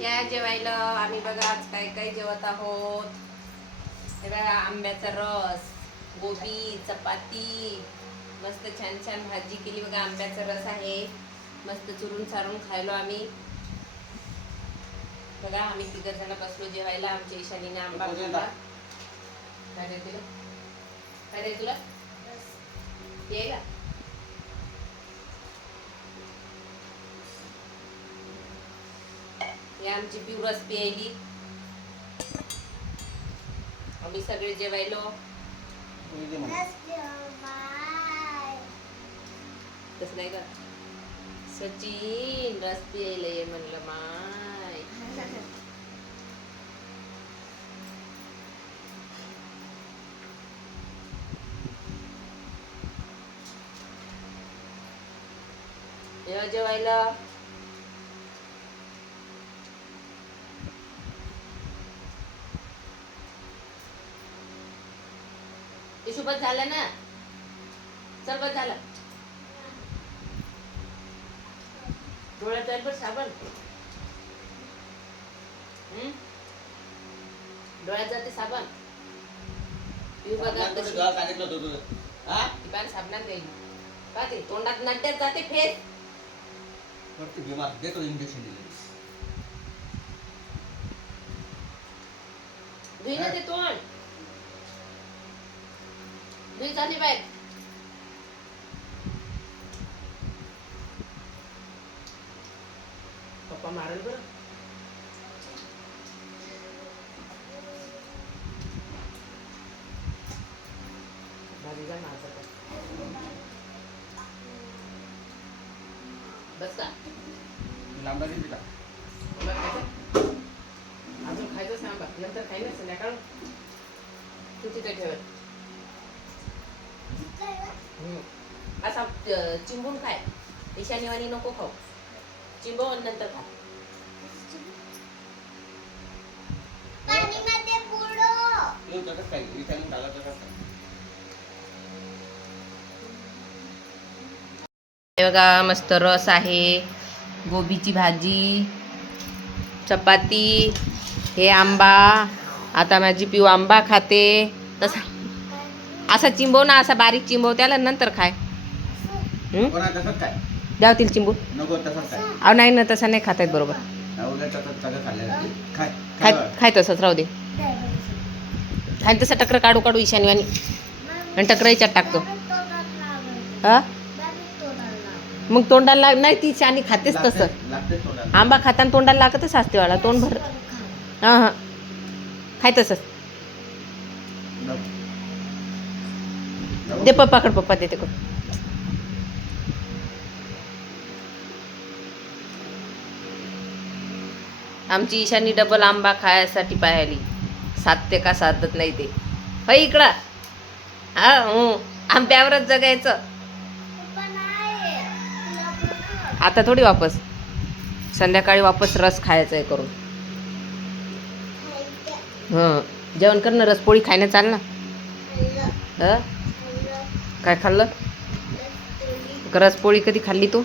या जेवायला आम्ही बघा आज काय काय जेवत आहोत. हे बघा आंब्याचा रस, गोबी, चपाती, मस्त छान छान भाजी केली बघा. आंब्याचा रस आहे, मस्त चुरून चारून खायलो आम्ही. बघा आम्ही तिघ जण बसलो जेवायला. आमच्या ईशानीने आंबा खाल्ला. काय रे तुला, काय रे तुला यायला. आमची पिऊ रस प्यायली. आम्ही सगळे जेवायलो. तस नाही का सचिन, रस प्यायला ये म्हणलं माय. जेवायला इशू बस झालं ना. चल बस झालं. डोळ्यात जाईल पण साबण. डोळ्यात जाते साबण. साबणात जाईल का ते तोंडात नड्यात जाते फेस. बीमार देतो इंजेक्शन दिले. धुई ना ते तोंड. धुई झाली बाहेर. पप्पा मारेल बरं. भाजीला मारतात बस का लांबा दिली का अजून खायचंच ना. नंतर खाई ना संध्याकाळ. तू तिथे ठेव. असा चिंबून खाय. ईशानीवाणी नको खाऊ. चिंबवून नंतर खा. बघा मस्त रस आहे, गोबीची भाजी, चपाती, हे आंबा. आता माझी पिऊ आंबा खाते. तसा असा चिंबव ना, असा बारीक चिंबव त्याला, नंतर खाय. द्याव तिला चिंबू. अहो नाही ना, तसा नाही खाता येत बरोबर. खाय तसंच राहू दे. खाय तसं टकर काढू काढू ईशानीवाणी आणि टकर याच्यात टाकतो. हा मग तोंडाला नाही. ती शानी खातेच तसं. आंबा खाताना तोंडाला लागतच असते वाला. तोंड भर. हां हां खाय तसंच. दे पप्पाकडे. पप्पा देते कोण. आमची ईशानी डबल आंबा खायसाठी पाहिली. साधते का साधत नाही ते. हो इकडं. हा आंब्यावरच जगायचं. आता थोडी वापस. संध्याकाळी वापस रस खायचा आहे करून. जेवण कर ना. रसपोळी खायला चाल ना. काय खाल्लं? रसपोळी कधी खाल्ली तू?